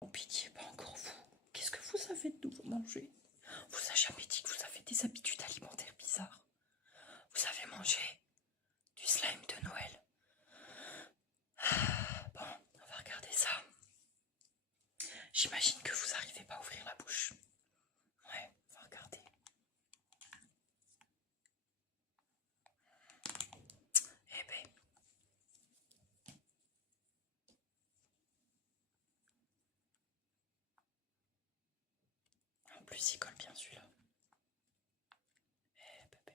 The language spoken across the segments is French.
Oh, pitié, pas encore vous. Qu'est-ce que vous avez de nouveau mangé? Vous a jamais dit que vous avez des habitudes alimentaires bizarres? Vous avez mangé du slime de Noël? Bon, on va regarder ça. J'imagine que vous n'arrivez pas à ouvrir la bouche. Ouais, on va regarder. Eh ben. En plus, il colle bien celui-là. Eh ben,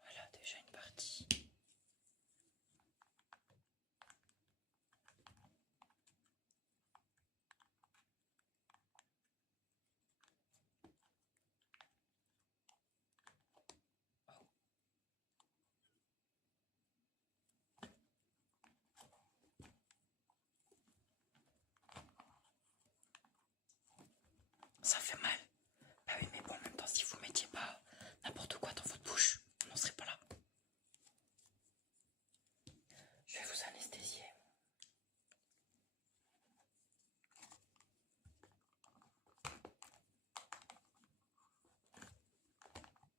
voilà, déjà une partie. Ça fait mal. Bah oui, mais bon, en même temps, si vous mettiez pas n'importe quoi dans votre bouche, on n'en serait pas là. Je vais vous anesthésier.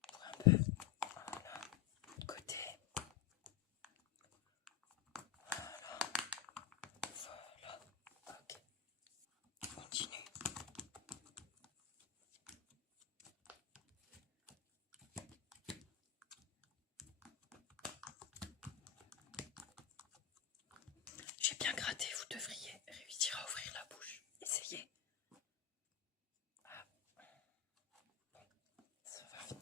Pour un peu. Voilà. De côté. Voilà. Ok. On continue. J'ai bien gratté, vous devriez réussir à ouvrir la bouche. Essayez. Ah, bon, ça va finir.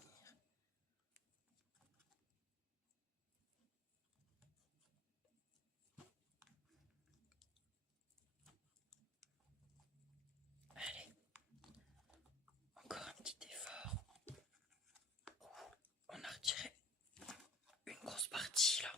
Allez, encore un petit effort. On a retiré une grosse partie là.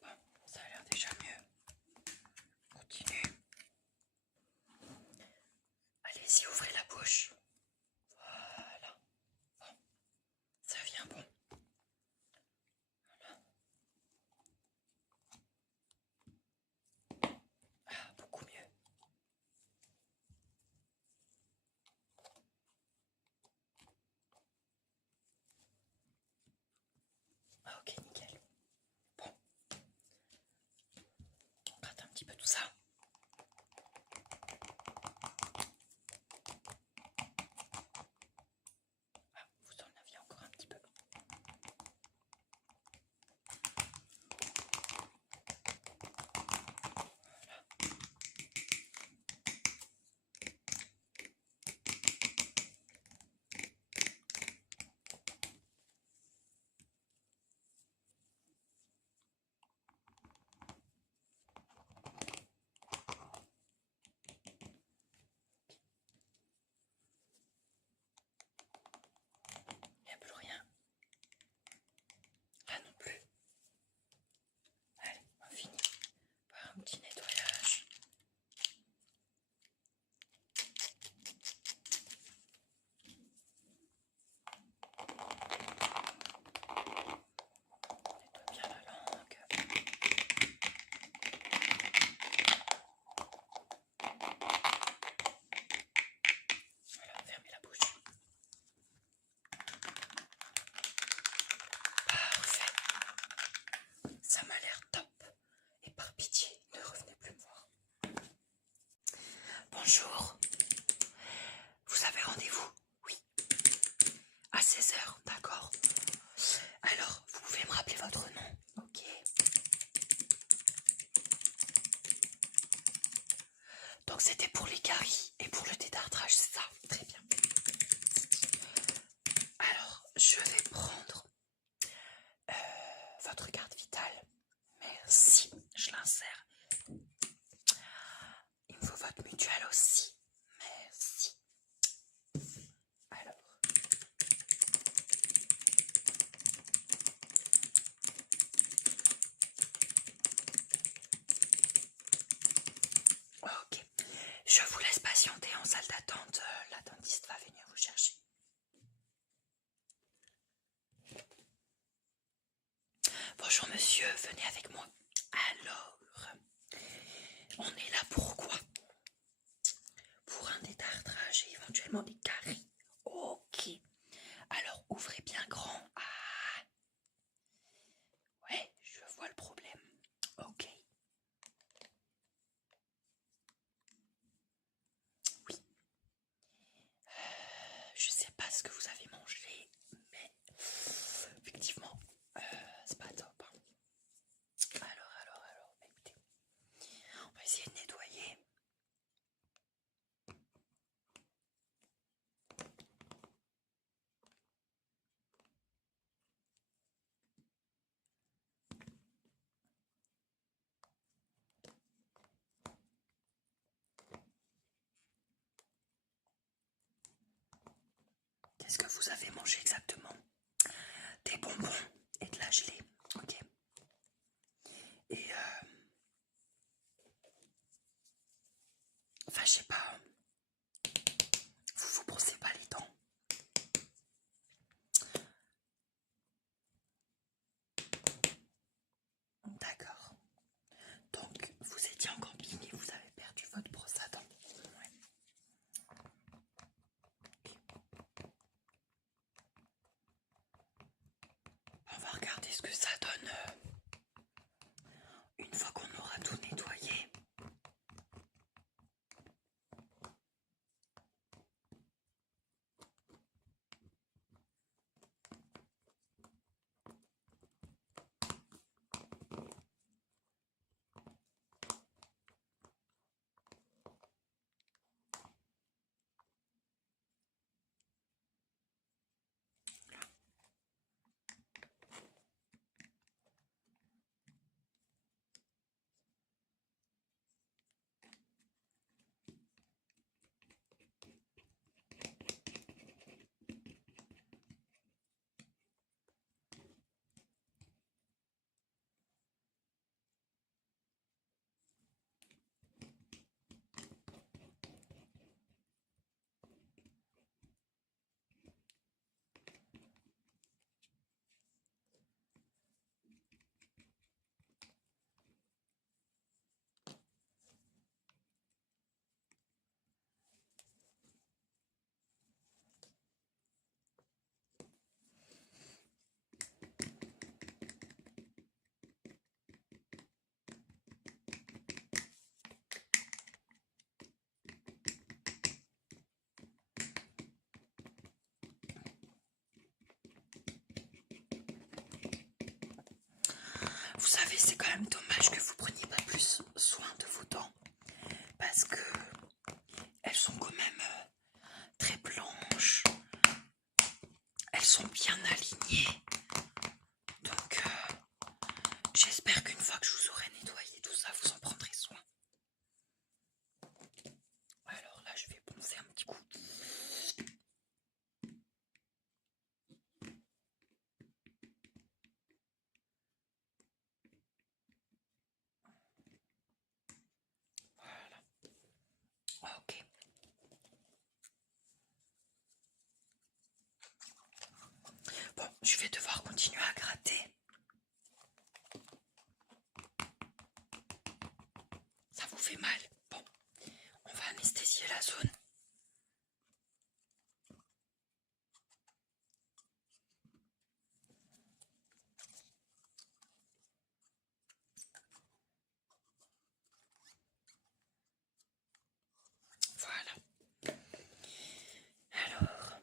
Bon, ça a l'air déjà mieux. Continue. Allez-y, ouvrez la bouche. Voilà. Bon, ça vient bon. Voilà. Ah, beaucoup mieux. Ah, ok, nickel. Bon, on gratte un petit peu tout ça. Bonjour monsieur, venez avec moi. Alors, on est là pour quoi? Pour un détartrage et éventuellement des caries. Ok. Alors ouvrez bien grand. Ah. Ouais, je vois le problème. Ok. Oui. Je sais pas ce que vous avez mangé, mais effectivement, c'est pas top. Hein. Alors, bah, écoutez, on va essayer de nettoyer. Qu'est-ce que vous avez mangé exactement? Des bonbons et de la gelée, ok. Et enfin je sais pas, vous brossez pas les dents? D'accord. Donc vous étiez en camping et vous avez perdu votre brosse à dents. Ouais. On va regarder ce que ça donne une fois qu'on aura tout nettoyé. Vous savez, c'est quand même dommage que vous preniez pas plus soin de vos dents. Parce que elles sont quand même très blanches. Elles sont bien alignées. Donc j'espère qu'une fois que je vous aurai nettoyé tout ça, vous en prendrez soin. Alors là, je vais poncer un petit coup. Voilà. Ok. Bon, je vais devoir continuer à gratter. Ça vous fait mal? Bon, on va anesthésier la zone. Voilà. Alors,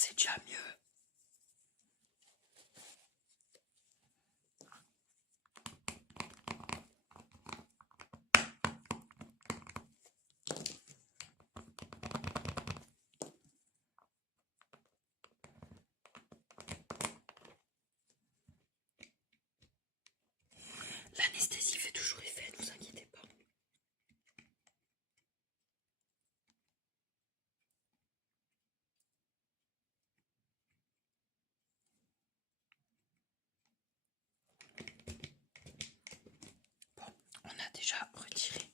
c'est déjà mieux. L'anesthésie fait toujours effet, ne vous inquiétez pas. Bon, on a déjà retiré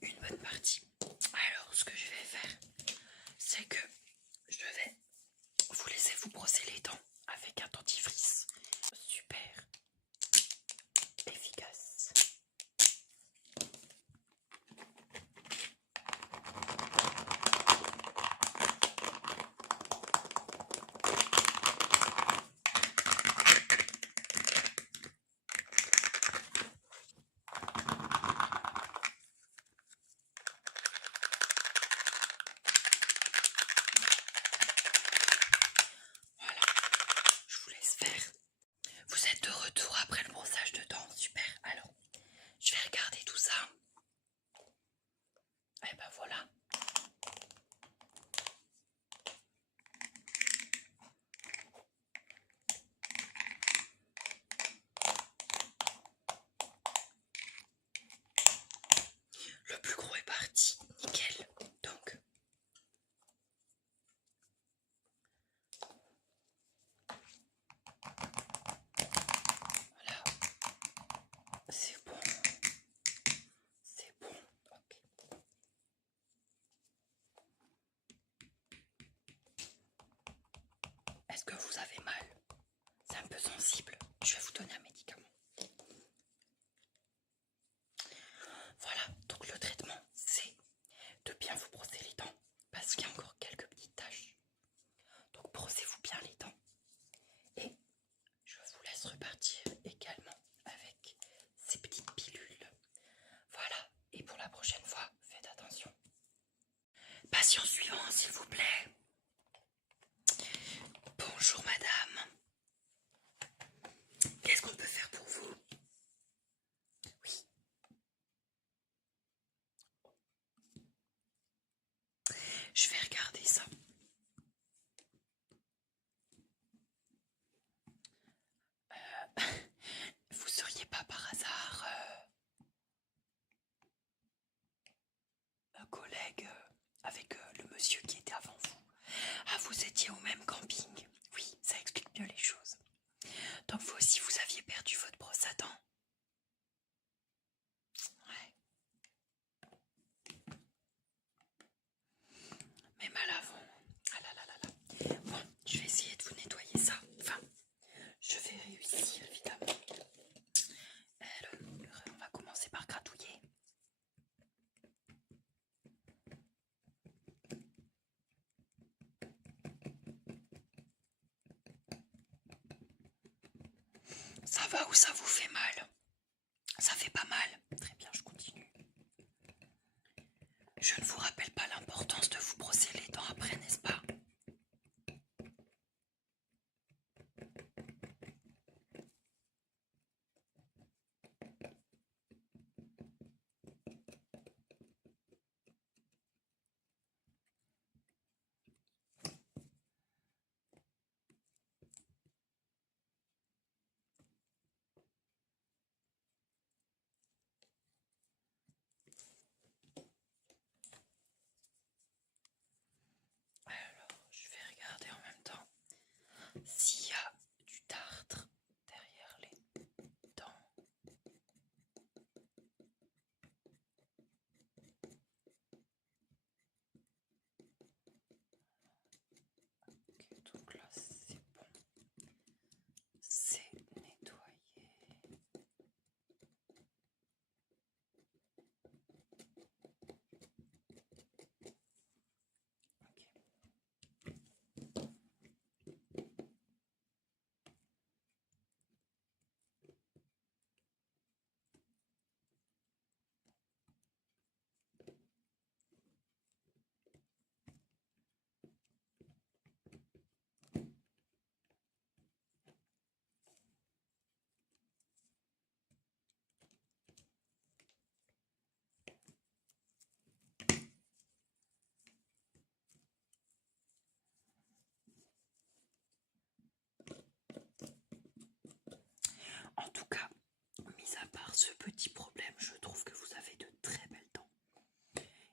une bonne partie. Alors, ce que je vais faire, c'est que je vais vous laisser vous brosser les dents avec un dentifrice super efficace. Voilà, je vous laisse faire. Vous êtes de retour après le brossage de dents, super. Alors, je vais regarder tout ça. Et ben voilà. Le plus gros est parti, nickel. Donc, voilà, c'est bon, c'est bon, ok. Est-ce que vous avez mal? C'est un peu sensible, je vais vous donner un médicament. Voilà, donc le traitement, c'est de bien vous brosser les dents, parce qu'il y a encore quelques petites taches. Donc brossez-vous bien les dents. Et je vous laisse repartir également avec ces petites pilules. Voilà, et pour la prochaine fois, faites attention. Patient suivant, s'il vous plaît. Bonjour madame. Qu'est-ce qu'on peut faire pour vous? Oui. Je vais regarder ça. Vous seriez pas par hasard un collègue avec le monsieur qui était avant vous? Ah, vous étiez au même camping. Oui, ça explique mieux les choses. Donc vous aussi, vous aviez perdu votre brosse à dents. Ouais. Mais mal avant. Ah là là là là. Bon, je vais essayer de vous nettoyer ça. Enfin, je vais réussir évidemment. On va commencer par gratouiller. Ça va ou ça vous fait mal? Ça fait pas mal. Très bien, je continue. Je ne vous rappelle pas l'importance de vous brosser les dents après, n'est-ce pas? ce petit problème, je trouve que vous avez de très belles dents.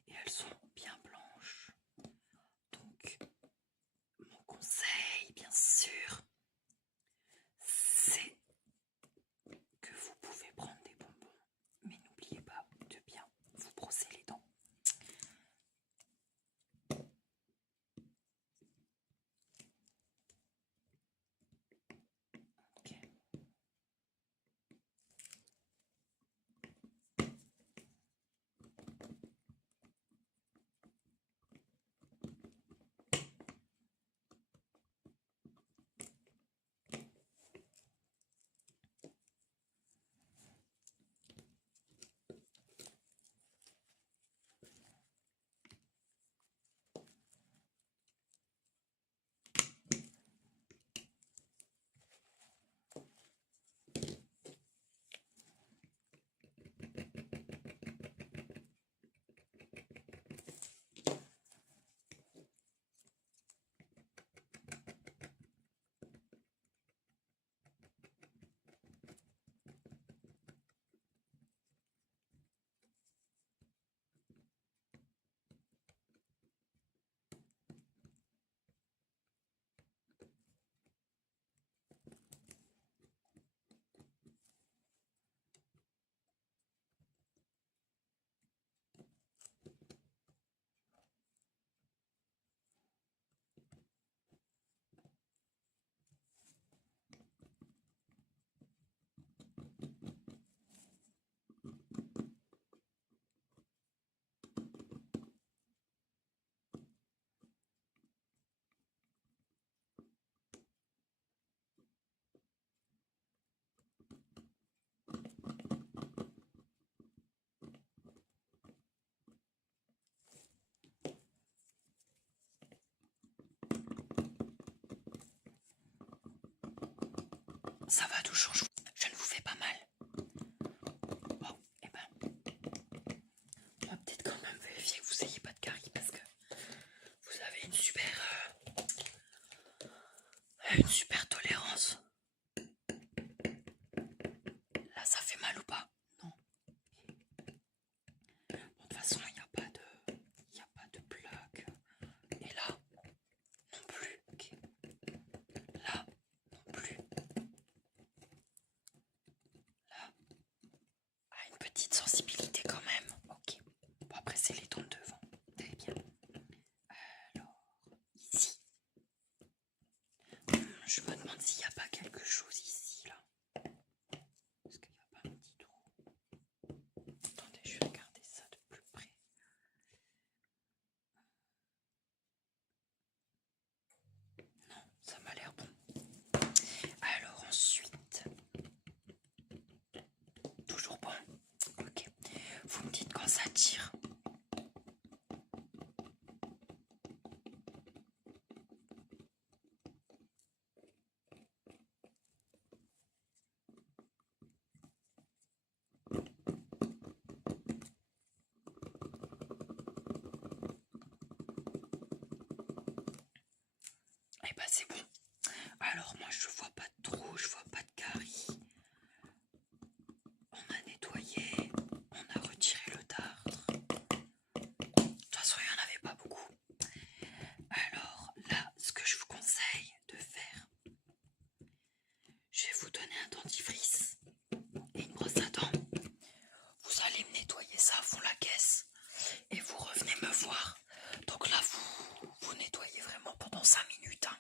Et elles sont bien blanches. Donc, mon conseil, bien sûr, c'est que vous pouvez prendre des bonbons, mais n'oubliez pas de bien vous brosser les dents. Ok. Ça va toujours, je ne vous fais pas mal. Bon, et ben, on va peut-être quand même vérifier que vous n'ayez pas de caries parce que vous avez une super tolérance. Là, ça fait mal ou pas? Non. Bon, de toute façon, il n'y a pas de plaque. Et là, non plus. Ok. Là, non plus. Là, une petite sensibilité quand même. Ok. Bon, après, c'est les dents de devant. Très bien. Alors, ici. Je me demande s'il n'y a pas quelque chose ici, là. Est-ce qu'il n'y a pas un petit trou? Attendez, je vais regarder ça de plus près. Non, ça m'a l'air bon. Alors ensuite, toujours bon. Ok. Vous me dites quand ça tire. Eh ben c'est bon. Alors moi je vois pas de trou, je vois pas de caries. On a nettoyé, on a retiré le tartre. De toute façon il n'y en avait pas beaucoup. Alors là, ce que je vous conseille de faire, je vais vous donner un dentifrice et une brosse à dents. Vous allez me nettoyer ça à fond la caisse et vous revenez me voir. Donc là vous nettoyez vraiment pendant 5 minutes. Hein.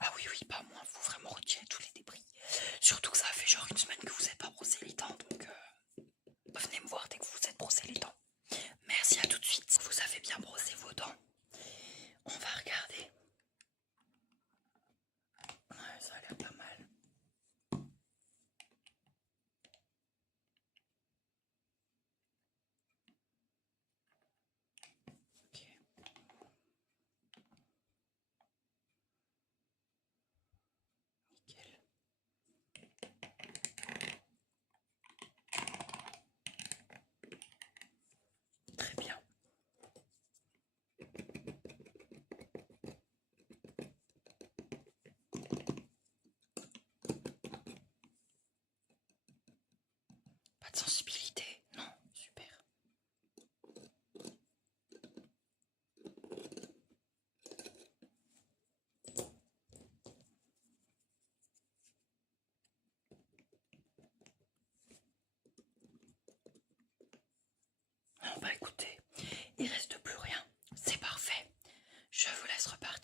Ah oui, pas moins, faut vraiment retirer tous les débris. Surtout que ça fait genre une semaine que vous n'êtes pas brossé les dents, donc venez me voir dès que vous êtes brossé les dents. Merci, à tout de suite. Vous avez bien brossé vos dents. On va regarder. Ouais, ça a l'air pas mal. Ok.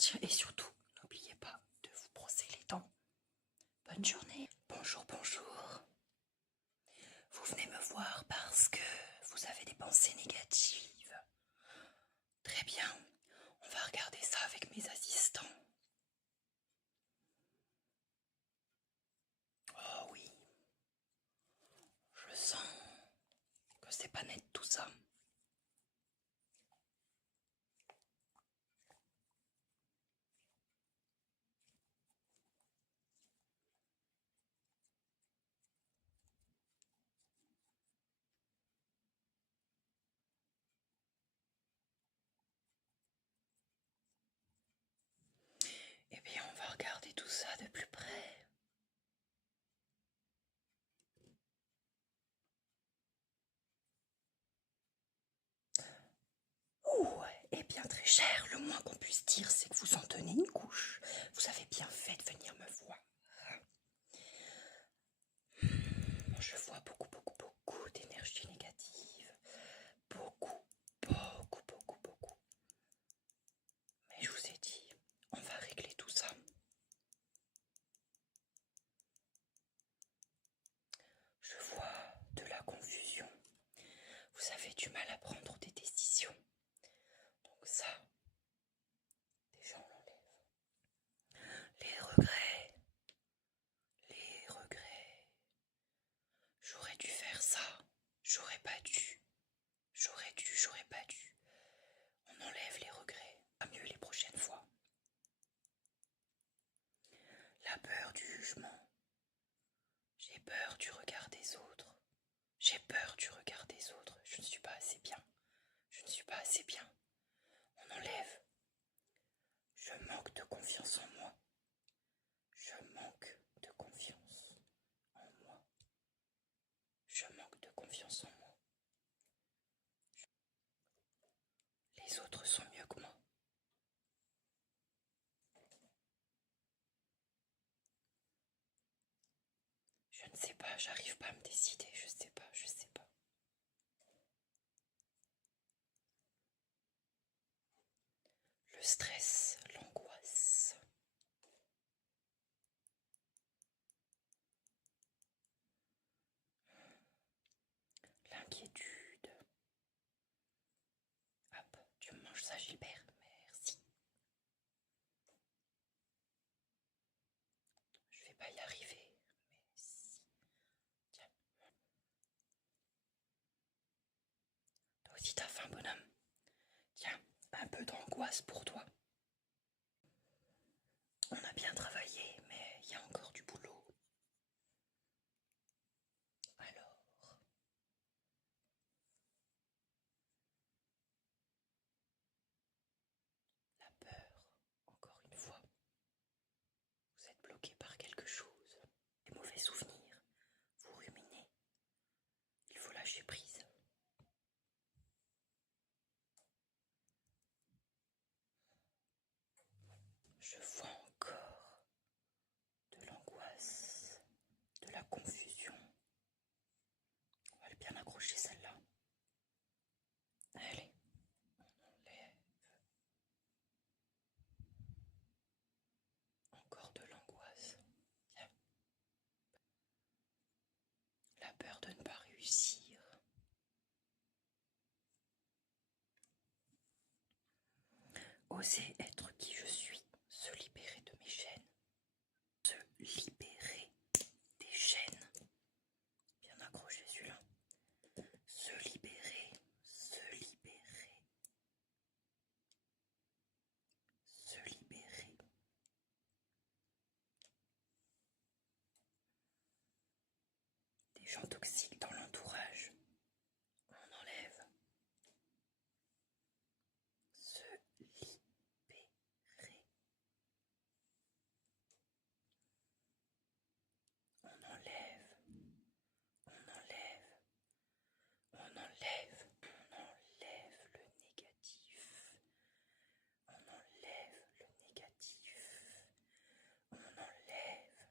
Tiens, et surtout, n'oubliez pas de vous brosser les dents. Bonne journée. Bonjour, bonjour. Vous venez me voir parce que vous avez des pensées négatives. Très bien, on va regarder ça avec mes assistants. Oh oui, je sens que c'est pas net tout ça. Eh bien, on va regarder tout ça de plus près. Oh, eh bien très cher, le moins qu'on puisse dire, c'est que vous en tenez une couche. Vous avez bien fait de venir me voir. Je vois beaucoup d'énergie négative. Beaucoup. Mais je vous ai dit, on va régler tout ça. Je vois de la confusion. Vous avez du mal à prendre des décisions. Donc ça, déjà on l'enlève. Les regrets. J'aurais dû faire ça. J'aurais pas dû. J'aurais pas dû. On enlève les regrets. Pas mieux les prochaines fois. La peur du jugement. J'ai peur du regard des autres. J'ai peur du regard des autres. Je ne suis pas assez bien. Je ne suis pas assez bien. On enlève. Je manque de confiance en moi. Je manque de confiance en moi. Je manque de confiance en moi. Les autres sont mieux que moi. Je ne sais pas, j'arrive pas à me décider. Je sais pas. Le stress, l'angoisse. L'inquiétude. Hop, tu me manges ça, Gilbert. Merci. Je vais pas y arriver, mais si. Tiens. Toi aussi t'as faim, bonhomme. Tiens, un peu d'angoisse pour toi. On a bien travaillé, mais il y a encore du boulot. Alors, la peur, encore une fois. Vous êtes bloqué par quelque chose. Des mauvais souvenirs. Vous ruminez. Il faut lâcher prise. Je vois encore de l'angoisse, de la confusion. On va bien accrocher celle-là. Allez, on enlève. Encore de l'angoisse. Tiens. La peur de ne pas réussir. Oser être qui je suis, se libérer de mes chaînes. Se libérer des chaînes. Bien accroché celui-là. Se libérer, se libérer. Se libérer. Des gens toxiques dans l'entourage. On enlève. Se libérer. On enlève. On enlève. On enlève. On enlève le négatif. On enlève le négatif. On enlève.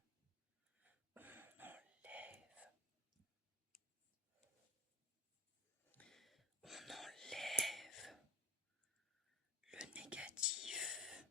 On enlève. On enlève le négatif.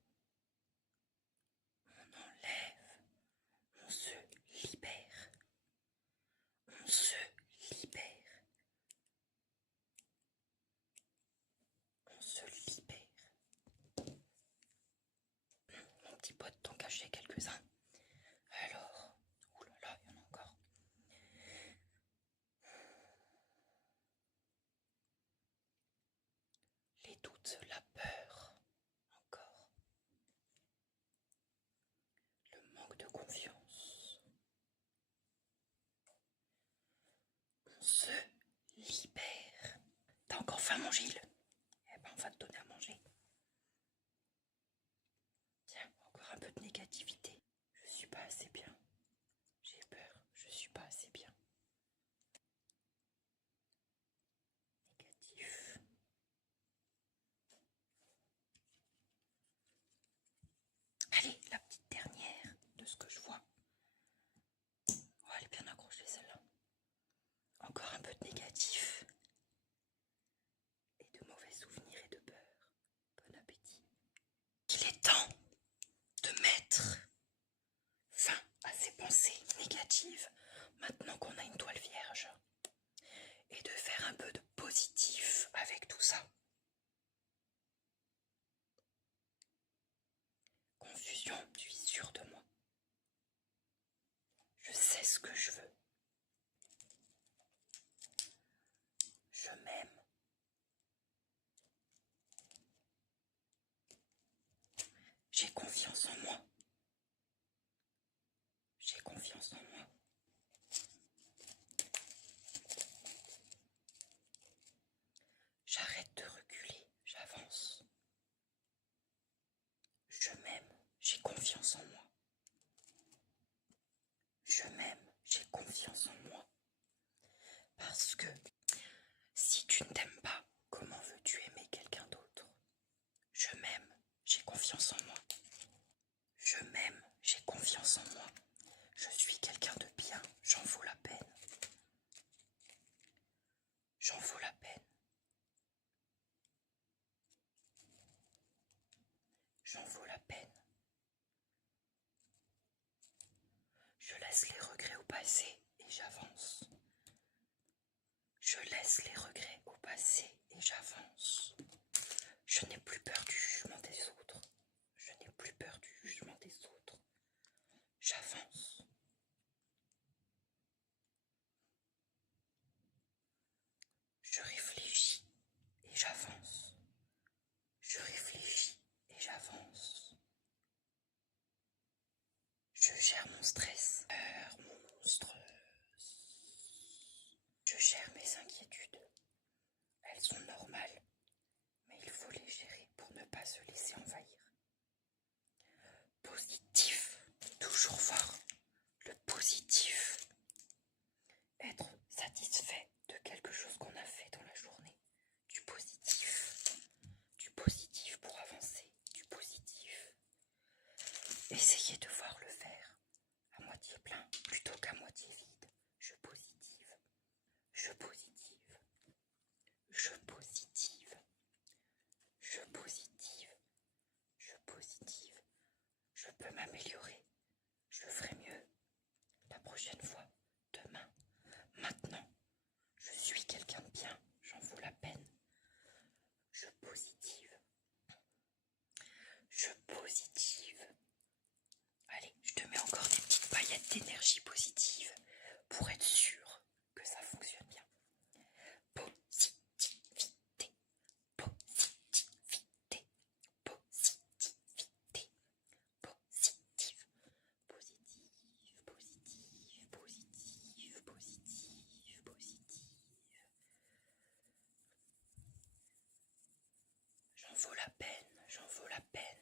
peu de négativité. Je suis pas assez bien. J'ai peur, je suis pas assez bien. Négatif. Allez, la petite dernière de ce que je vois. Oh, elle est bien accrochée celle-là. Encore un peu de négatif. Et de mauvais souvenirs et de peur. Bon appétit. Il est temps de mettre fin à ces pensées négatives maintenant qu'on a une toile vierge. Et de faire un peu de positif avec tout ça. Confusion, tu es sûr de moi. Je sais ce que je veux. Je m'aime. J'ai confiance en moi. J'ai confiance en moi. J'arrête de reculer, j'avance. Je m'aime, j'ai confiance en moi. Je m'aime, j'ai confiance en moi. Parce que si tu ne t'aimes pas, comment veux-tu aimer quelqu'un d'autre? Je m'aime, j'ai confiance en moi. Je m'aime, j'ai confiance en moi. Je suis quelqu'un de bien, j'en vaux la peine. J'en vaux la peine. J'en vaux la peine. Je laisse les regrets au passé et j'avance. Je laisse les regrets au passé et j'avance. Je n'ai plus peur du jugement des autres. Je n'ai plus peur du jugement des autres. J'avance. Je réfléchis et j'avance. Je réfléchis et j'avance. Je gère mon stress. Je gère mes inquiétudes. Elles sont normales, mais il faut les gérer pour ne pas se laisser envahir. Positif, toujours fort. Le positif. Être satisfait de quelque chose qu'on a fait dans la journée. Du positif. Du positif pour avancer. Du positif. Essayez de voir le verre à moitié plein plutôt qu'à moitié vide. Je positive. Je positive. Je positive. Je positive. Je positive. Je peux m'améliorer. Je ferai mieux la prochaine fois. Demain. Maintenant. Je suis quelqu'un de bien. J'en vaux la peine. Je positive. Je positive. Allez, je te mets encore des petites paillettes d'énergie positive pour être sûr que ça fonctionne bien. Positivité. Positivité. Positivité. Positive. Positive. Positive. Positive. Positive. Positive. J'en vaux la peine. J'en vaux la peine.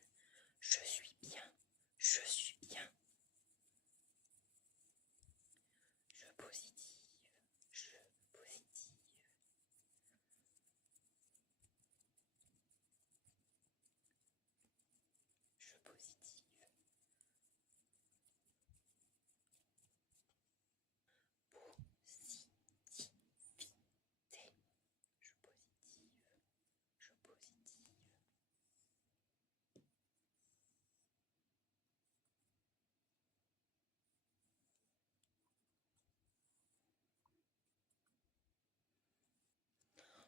Je suis bien. Je suis bien. Je positive. Je positive. Je positive. Positivité. Je positive. Je positive.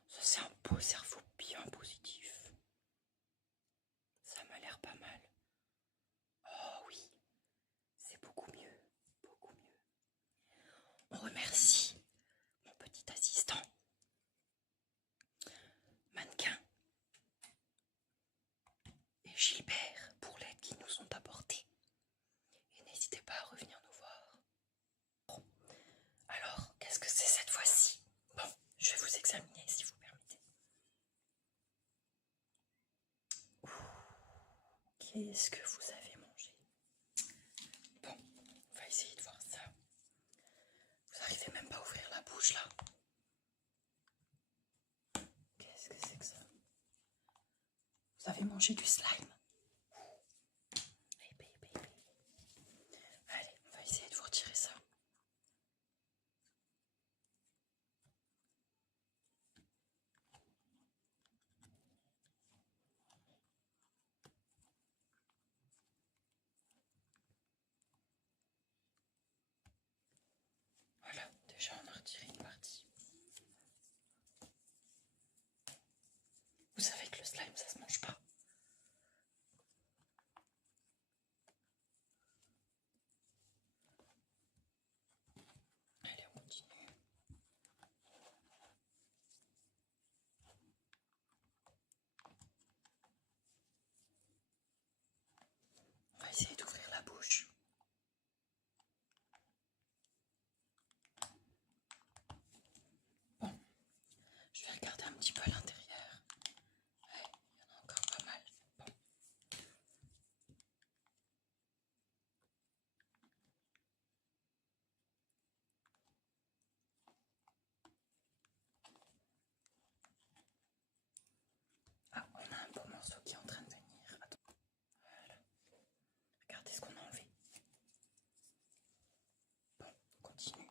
Ça, c'est un beau cerveau bien positif. Ça m'a l'air pas mal. Oh oui, c'est beaucoup mieux. Beaucoup mieux. On remercie mon petit assistant, Mannequin, et Gilbert pour l'aide qu'ils nous ont apportée. Et n'hésitez pas à revenir nous voir. Bon, alors, qu'est-ce que c'est cette fois-ci? Bon, je vais vous examiner si vous permettez. Ouh, qu'est-ce que vous avez mangé? bouche là. Qu'est-ce que c'est que ça? Vous avez mangé du slime? Hey baby. Allez, on va essayer de vous retirer ça. Voilà, déjà on a retiré une partie. Vous savez que le slime ça se mange pas. Allez, on continue. On va essayer d'ouvrir la bouche. Bon, je vais regarder un petit peu à l'intérieur. Ouais, il y en a encore pas mal. Bon. Ah, on a un beau morceau qui est en train de venir. Attends. Voilà. Regardez ce qu'on a enlevé. Bon, on continue.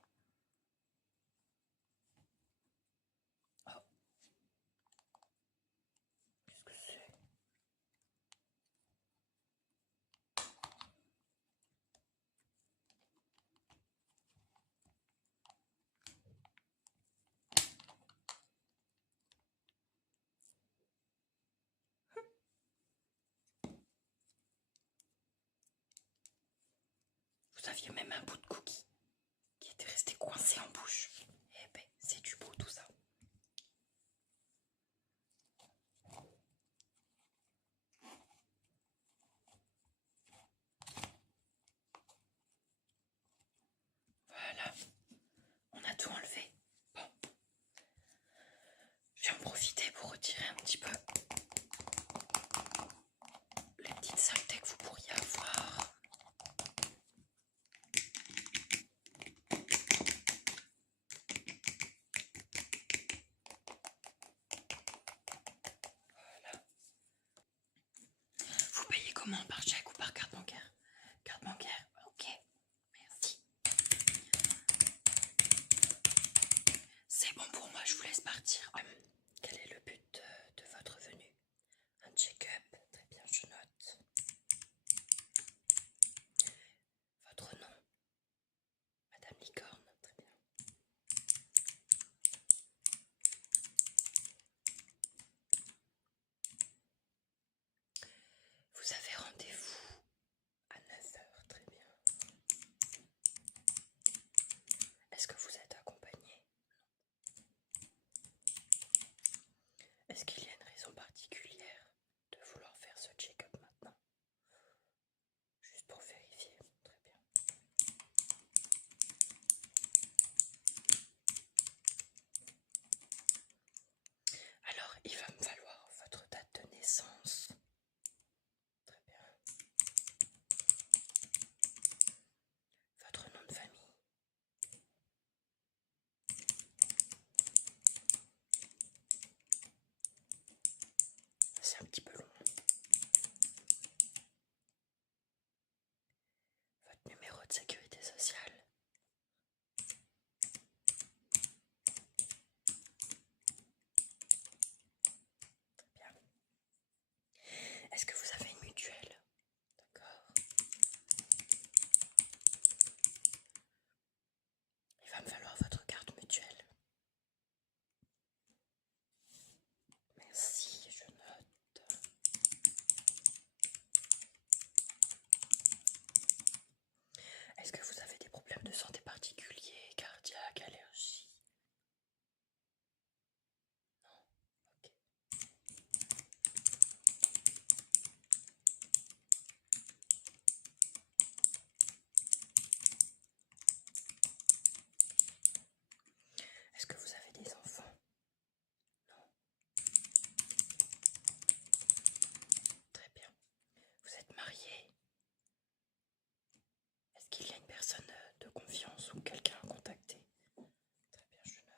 Oh. Qu'est-ce que c'est? Vous aviez même un bout de cookie qui était resté coincé en bouche. Eh ben, c'est du beau tout ça. Voilà, on a tout enlevé. Bon, je vais en profiter pour retirer un petit peu les petites saletés que vous pourriez avoir. Voilà. Vous payez comment? Par chèque ou par carte bancaire? Carte bancaire, ok. Merci. C'est bon pour moi, je vous laisse partir. Quel est le but de votre venue? Un check-up, très bien, je note. Votre nom? Madame Licorne, très bien. Vous avez rendez-vous à 9h, très bien. Est-ce que vous êtes accompagné? Est-ce qu'il y a une raison particulière de vouloir faire ce check-up maintenant? Juste pour vérifier, très bien. Alors, il va me falloir votre date de naissance. Très bien. Votre nom de famille. C'est un petit peu long. Votre numéro de sécurité sociale. Très bien. Est-ce que vous avez une mutuelle? D'accord. Il va me falloir votre carte mutuelle. Merci, je note. Est-ce que vous avez des problèmes de santé particuliers, cardiaques, allergies? Non? Ok. Est-ce que vous avez des enfants? Non? Très bien. Vous êtes marié? Est-ce qu'il y a une personne de confiance ou quelqu'un à contacter? Très bien, je note.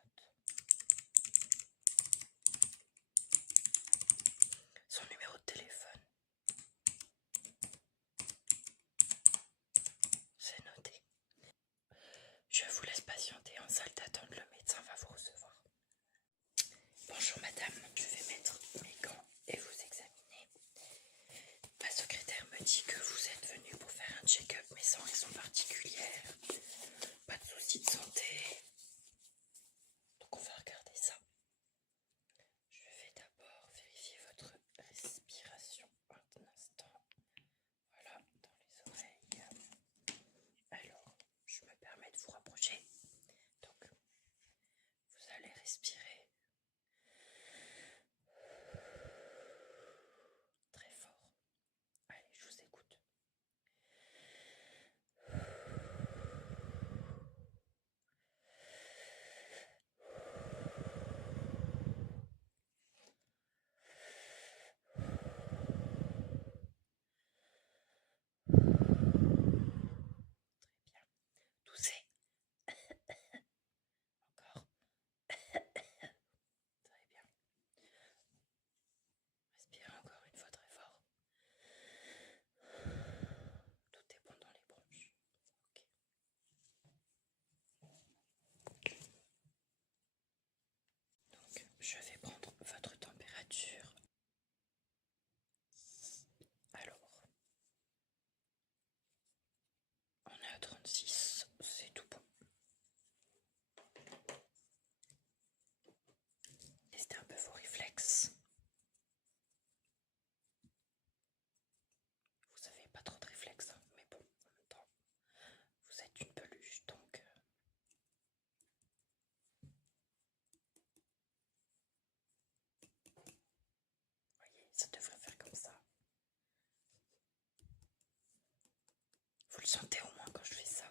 le sentez au moins quand je fais ça?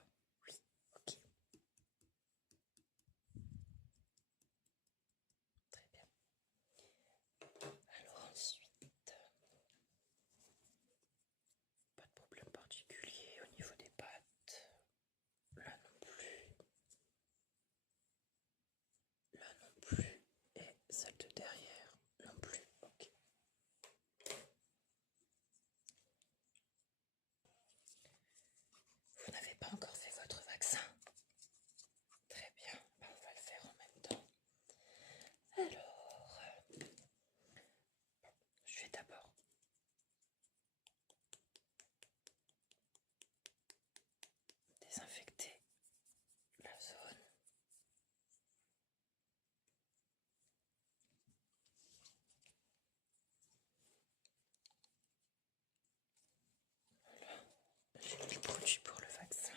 Oui, ok. Très bien. Alors ensuite, pas de problème particulier au niveau des pattes. Là non plus. Là non plus. Et celle de derrière non plus. Ok. Vous n'avez pas encore fait votre vaccin? Très bien, ben, on va le faire en même temps. Alors, je vais d'abord désinfecter la zone. Voilà, j'ai mis le produit pour le vaccin.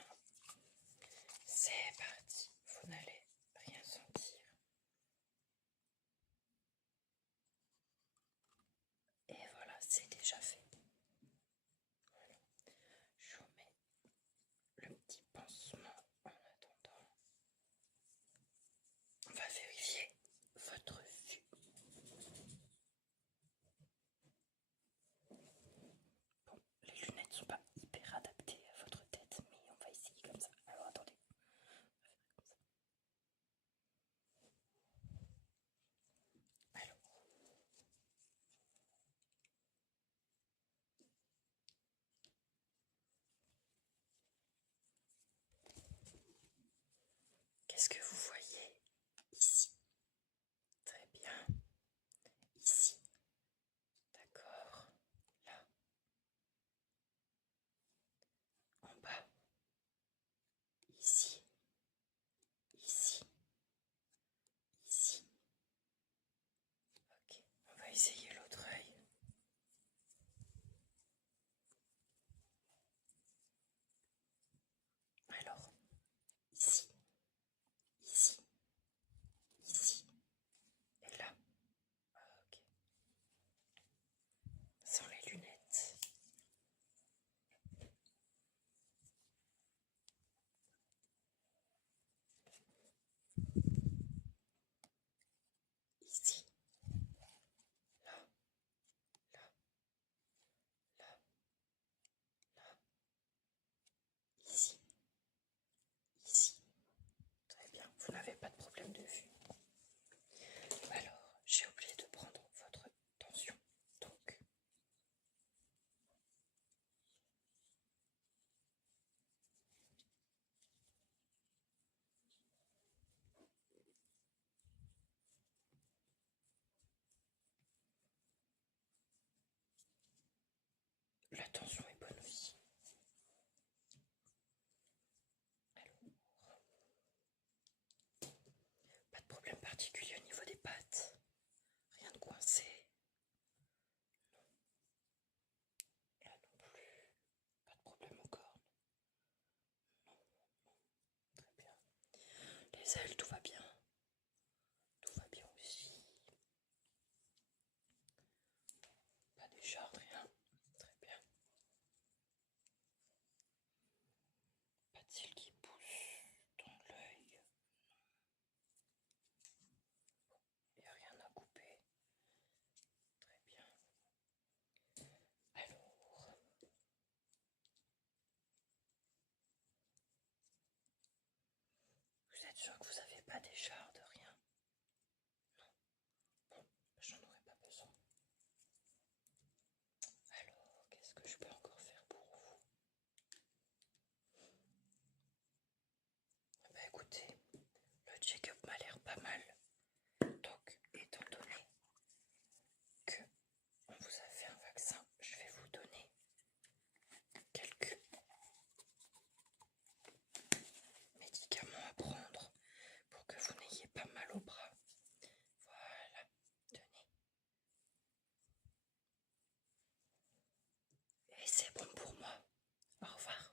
C'est parti, vous n'allez rien sentir. Et voilà, c'est déjà fait. Voilà. Je vous mets le petit pansement en attendant. On va vérifier votre vue. Bon, les lunettes sont pas hyper adaptées à votre tête, mais on va essayer comme ça. Alors attendez. Alors, qu'est-ce que vous voyez ici? Très bien. Ici. D'accord. Là. En bas. Ici. Ici. Ici. Ok. On va essayer l'autre œil. Alors, ici. Ici. Ici. Et là. Ok. Sans les lunettes. Ici. Là. Là. Là. Là. Ici. Ici. Très bien. Vous n'avez pas de problème de vue. Alors, j'ai oublié de prendre votre tension. Donc, la tension est bonne aussi. Alors, pas de problème particulier au niveau des pattes. Rien de coincé. Non. Là non plus. Pas de problème aux cornes. Non, non. Très bien. Les ailes, tout va bien. Tout va bien aussi. Pas d'écharpe, rien. Très bien. Pas de cils qui poussent dans l'œil. Il n'y a rien à couper. Très bien. Alors, vous êtes sûr que vous n'avez pas d'écharpe, de rien? Non. Bon, j'en aurais pas besoin. Alors, qu'est-ce que je peux encore faire pour vous? Bah écoutez, le check-up m'a l'air pas mal. Donc, étant donné que on vous a fait un vaccin, je vais vous donner quelques médicaments à prendre pour que vous n'ayez pas mal au bras. Voilà, tenez. Et c'est bon pour moi. Au revoir.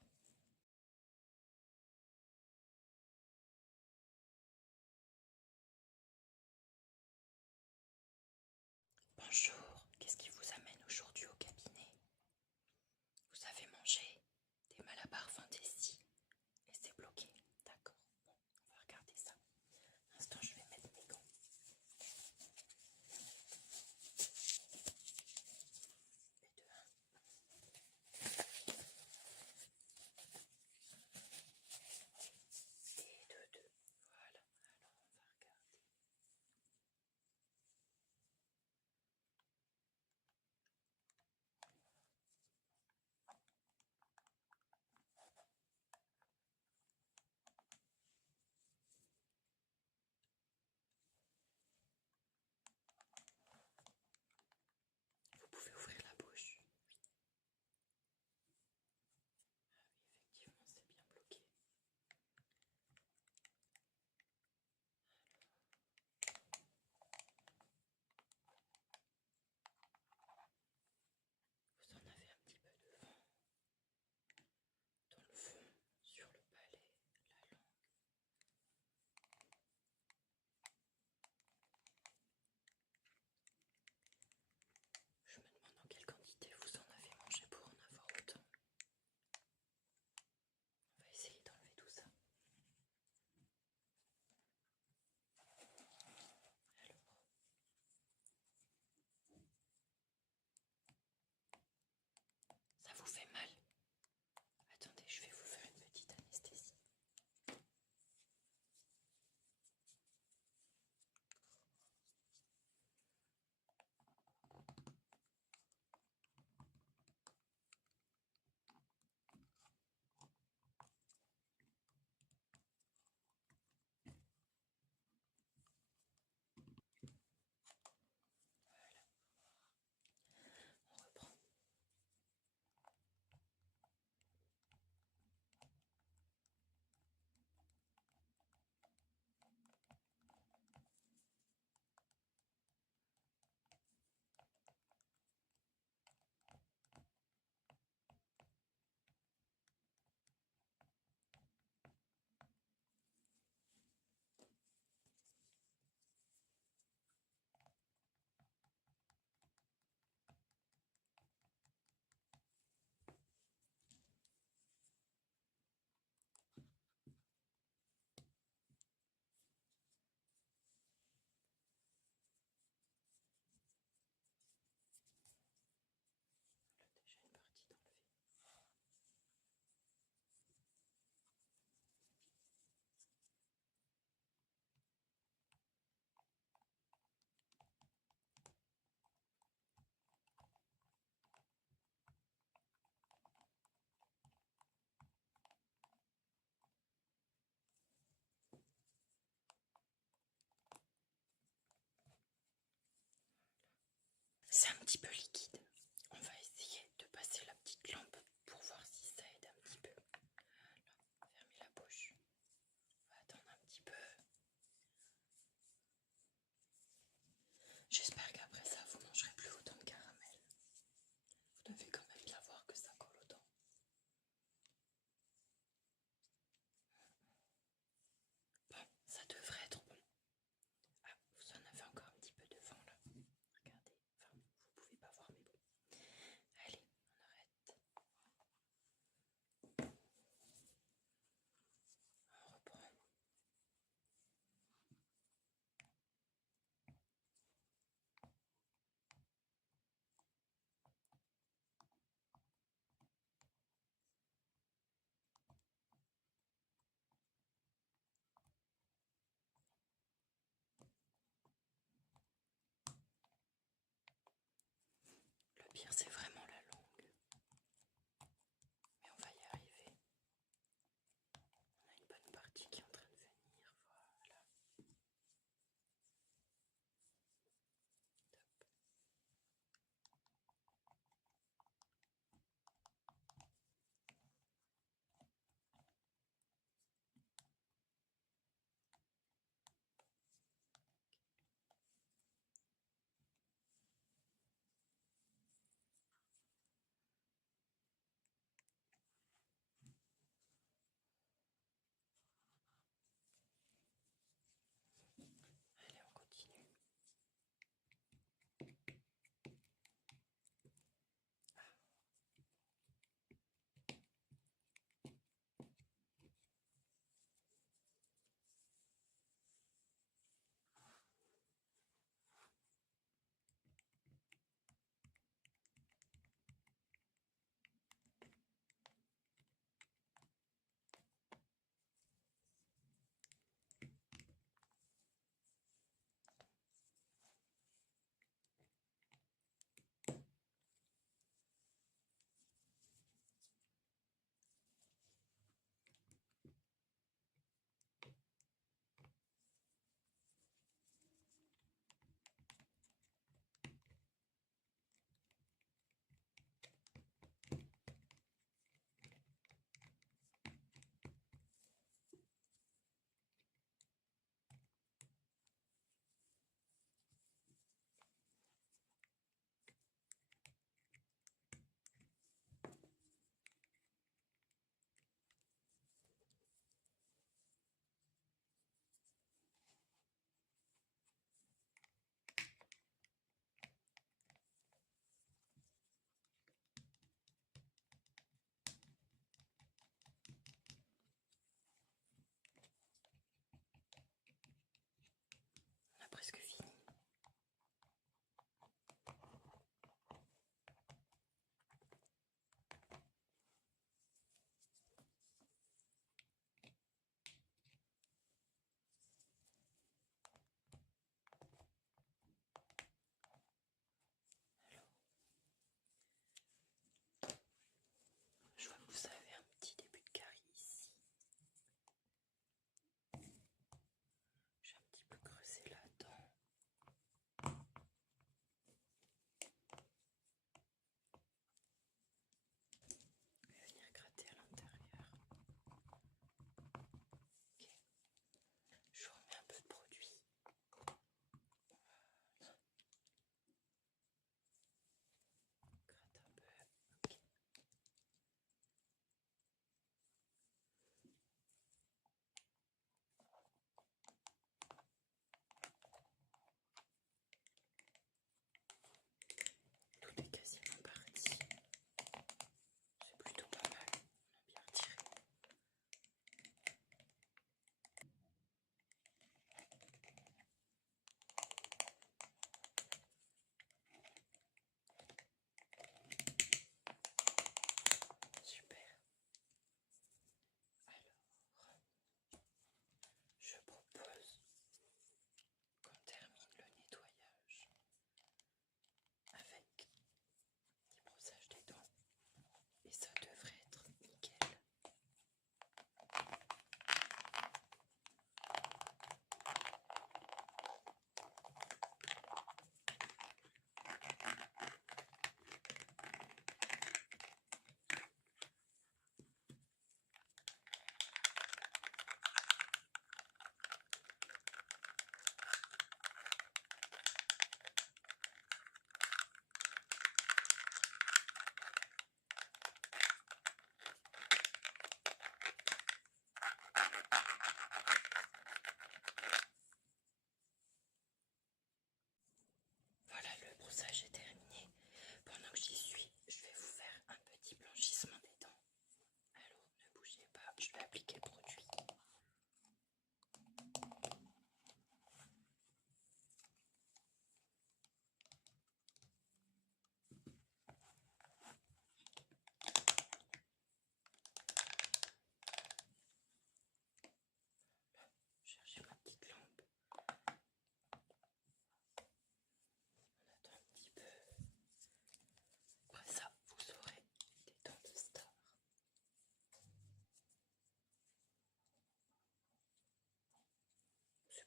C'est un petit peu liquide. On va essayer de passer la petite lampe pour voir si ça aide un petit peu. Là, fermez la bouche. On va attendre un petit peu. J'espère qu'après ça, vous mangerez plus autant de caramel. Vous devez quand même bien voir que ça colle aux dents. Bon, ça devrait être bon. Ah, vous en avez encore un petit peu devant là. Regardez. Enfin, vous pouvez pas voir, mais bon. Allez, on arrête. On reprend. Le pire, c'est vraiment la langue. Mais on va y arriver. On a une bonne partie qui est en train de venir. Voilà. Top.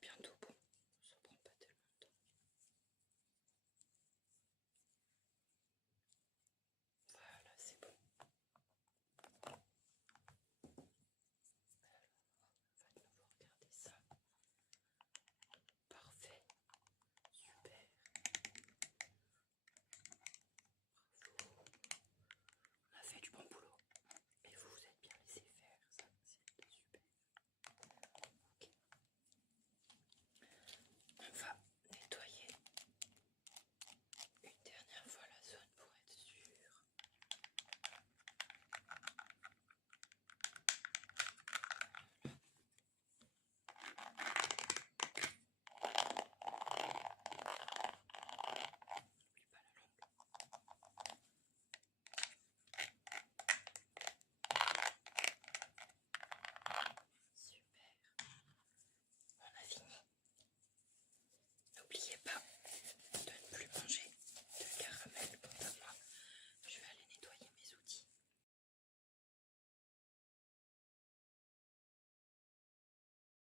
bientôt.